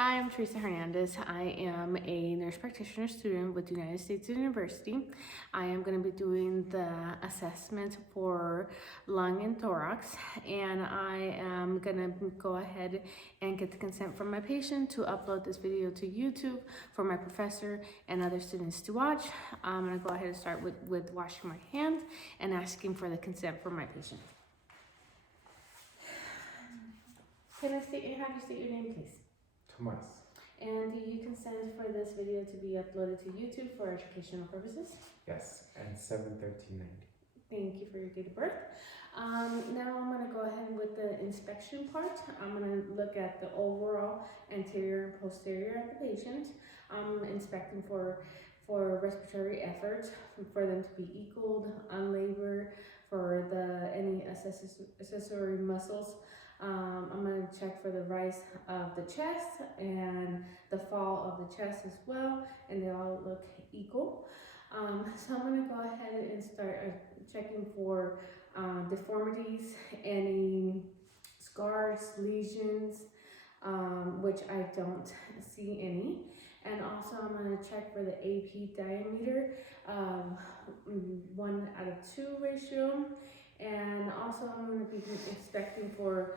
Hi, I'm Teresa Hernandez. I am a nurse practitioner student with the United States University. I am going to be doing the assessment for lung and thorax, and I am going to go ahead and get the consent from my patient to upload this video to YouTube for my professor and other students to watch. I'm going to go ahead and start with washing my hands and asking for the consent from my patient. Can I have you state your name, please? Thomas. And do you consent for this video to be uploaded to YouTube for educational purposes? Yes, and 7/13/90. Thank you for your date of birth. Now I'm going to go ahead with the inspection part. I'm going to look at the overall anterior and posterior of the patient. I'm inspecting for respiratory efforts, for them to be equal, unlabored, for any accessory muscles. I'm going to check for the rise of the chest and the fall of the chest as well, and they all look equal. So I'm going to go ahead and start checking for deformities, any scars, lesions, which I don't see any. And also I'm going to check for the AP diameter, 1:2 ratio. And also I'm going to be inspecting for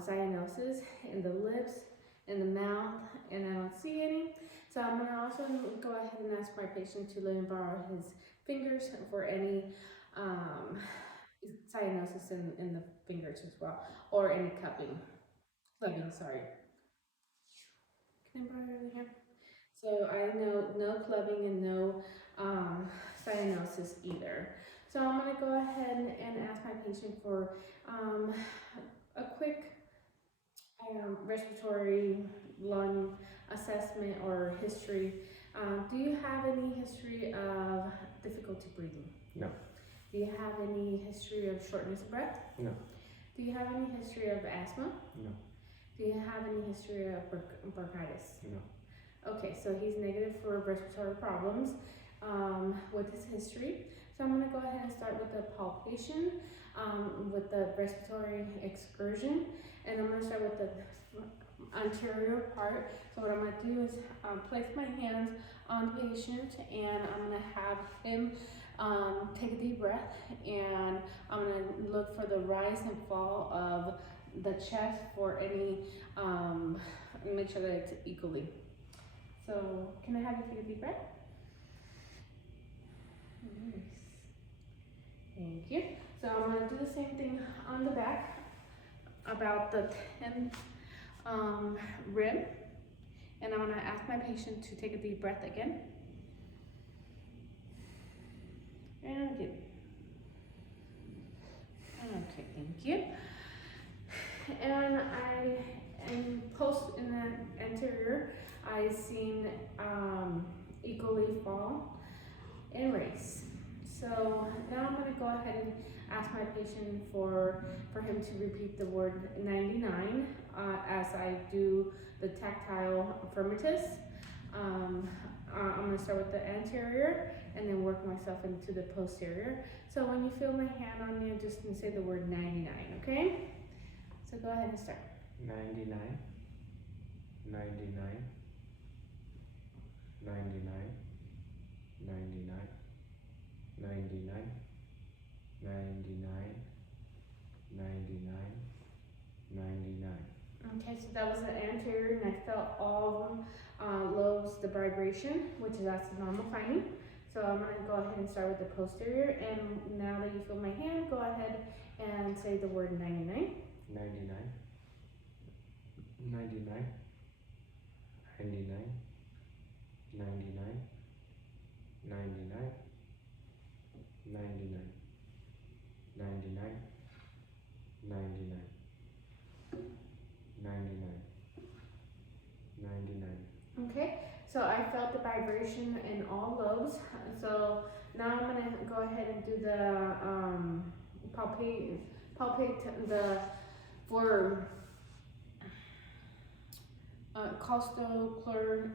cyanosis in the lips, in the mouth, and I don't see any. So I'm going to also go ahead and ask my patient to let me borrow his fingers for any cyanosis in the fingers as well, or any clubbing, sorry. Can I borrow it here? So I know no clubbing and no cyanosis either. So I'm going to go ahead and ask my patient for a quick respiratory lung assessment or history. Do you have any history of difficulty breathing? No. Do you have any history of shortness of breath? No. Do you have any history of asthma? No. Do you have any history of bronchitis? No. Okay, so he's negative for respiratory problems with his history. So I'm going to go ahead and start with the palpation, with the respiratory excursion, and I'm going to start with the anterior part. So what I'm going to do is place my hands on the patient, and I'm going to have him take a deep breath, and I'm going to look for the rise and fall of the chest for any, make sure that it's equally. So can I have you take a deep breath? Nice. Thank you. So I'm going to do the same thing on the back, about the 10th rib. And I'm going to ask my patient to take a deep breath again. And good. Okay, thank you. And in the anterior, I seen equally fall and raise. So now I'm going to go ahead and ask my patient for him to repeat the word 99 as I do the tactile affirmatives. I'm going to start with the anterior and then work myself into the posterior. So when you feel my hand on you, just say the word 99, okay? So go ahead and start. 99. 99. 99. 99. 99. 99. 99. 99. Okay, so that was the anterior, and I felt all of them lobes, the vibration, which is that's a normal finding. So I'm going to go ahead and start with the posterior, and now that you feel my hand, go ahead and say the word 99. 99. 99. 99. 99. 99. 99. 99. 99. 99. 99. Okay, so I felt the vibration in all lobes. So now I'm going to go ahead and do the palpate the for costocleral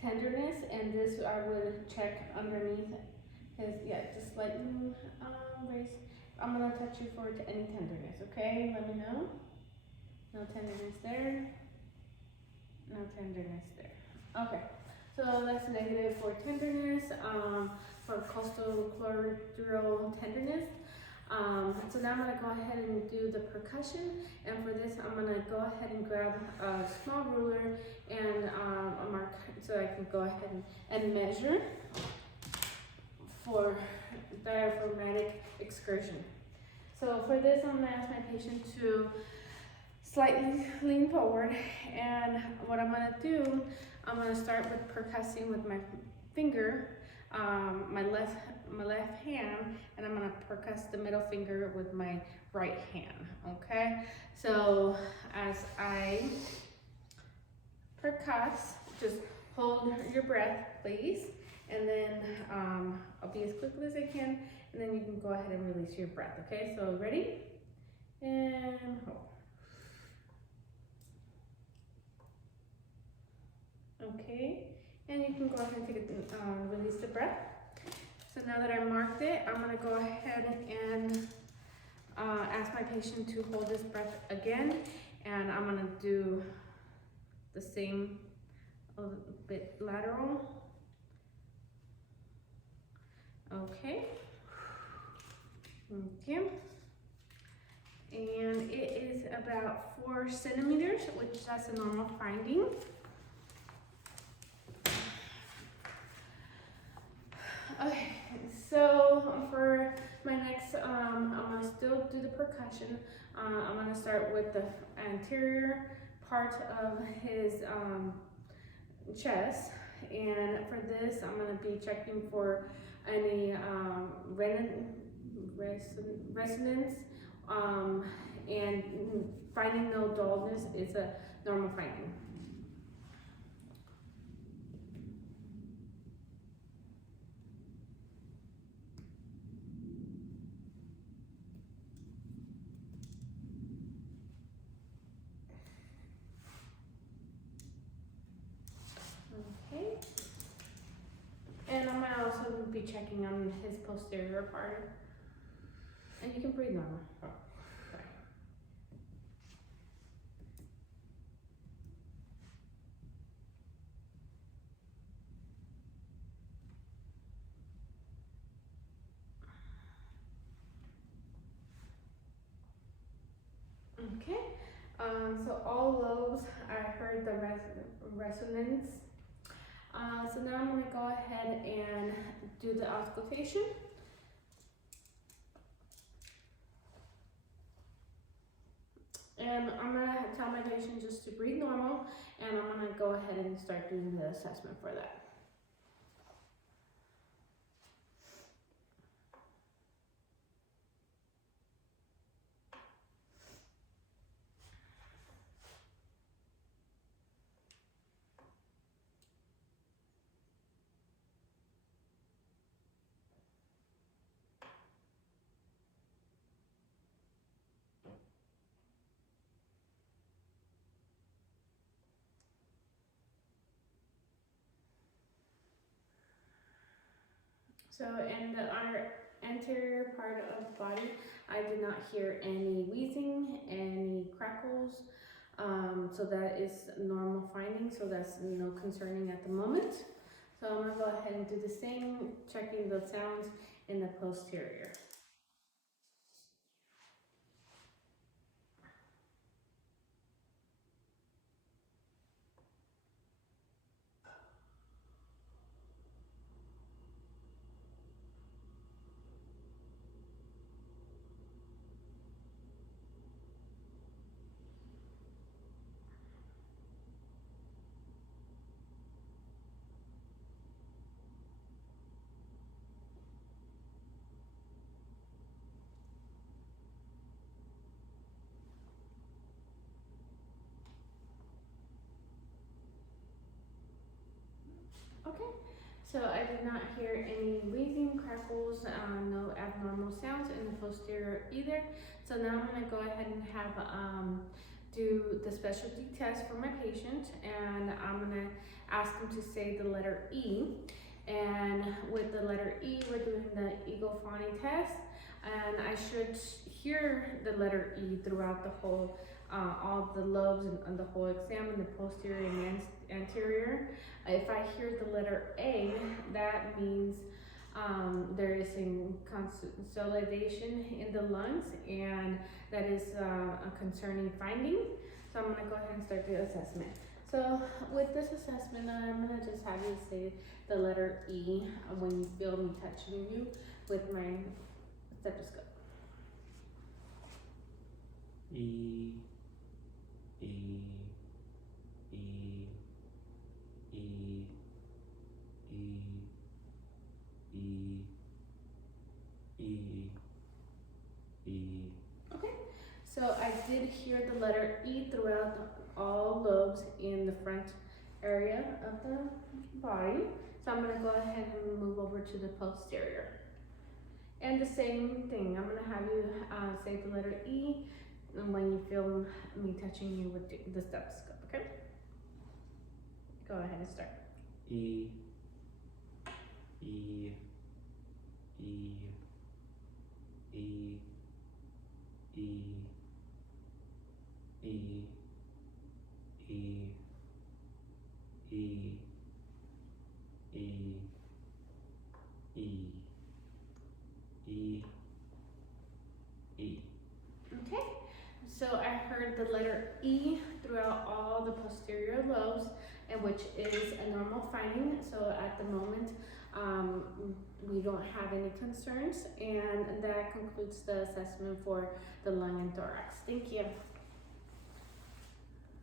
tenderness, and this I would check underneath his, just slightly raise. I'm going to touch you for any tenderness, okay? Let me know. No tenderness there. No tenderness there. Okay, so that's negative for tenderness, for costochloroidal tenderness. So now I'm gonna go ahead and do the percussion, and for this I'm gonna go ahead and grab a small ruler and a mark so I can go ahead and measure for diaphragmatic excursion. So for this I'm gonna ask my patient to slightly lean forward, and what I'm gonna do, I'm gonna start with percussing with my finger, my left hand, and I'm gonna percuss the middle finger with my right hand, okay? So as I percuss, just hold your breath, please, and then I'll be as quickly as I can, and then you can go ahead and release your breath, okay? So ready? And hold. Okay, and you can go ahead and take it, release the breath. So now that I marked it, I'm gonna go ahead and ask my patient to hold this breath again, and I'm gonna do the same, a bit lateral. Okay. Okay. And it is about 4 centimeters, which that's a normal finding. Okay, so for my next, I'm gonna still do the percussion. I'm gonna start with the anterior part of his chest, and for this, I'm gonna be checking for any resonance, and finding no dullness is a normal finding. Okay. And I'm gonna also be checking on his posterior part. And you can breathe normal. Oh, sorry. Okay. So all lobes, I heard the resonance. So now I'm gonna go ahead and do the auscultation. And I'm gonna tell my patient just to breathe normal, and I'm gonna go ahead and start doing the assessment for that. So in the anterior part of the body, I did not hear any wheezing, any crackles. So that is normal finding, so that's no concerning at the moment. So I'm gonna go ahead and do the same, checking the sounds in the posterior. Okay, so I did not hear any wheezing, crackles, no abnormal sounds in the posterior either. So now I'm gonna go ahead and have do the specialty test for my patient, and I'm gonna ask him to say the letter E. And with the letter E, we're doing the egophony test, and I should hear the letter E throughout the whole all the lobes and the whole exam in the posterior and anterior. If I hear the letter A, that means there is a consolidation in the lungs, and that is a concerning finding. So I'm gonna go ahead and start the assessment. So with this assessment, I'm gonna just have you say the letter E when you feel me touching you with my stethoscope. E, E, E, E, E, E, E, E. Okay, so I did hear the letter E throughout all lobes in the front area of the body. So I'm gonna go ahead and move over to the posterior. And the same thing, I'm gonna have you say the letter E and when you feel me touching you with the stethoscope, okay? Go ahead and start. E, E, E, E, E, E, E, E, E, E, E, E. Okay, so I heard the letter E throughout all the posterior lobes, and which is a normal finding. So at the moment, we don't have any concerns, and that concludes the assessment for the lung and thorax. Thank you.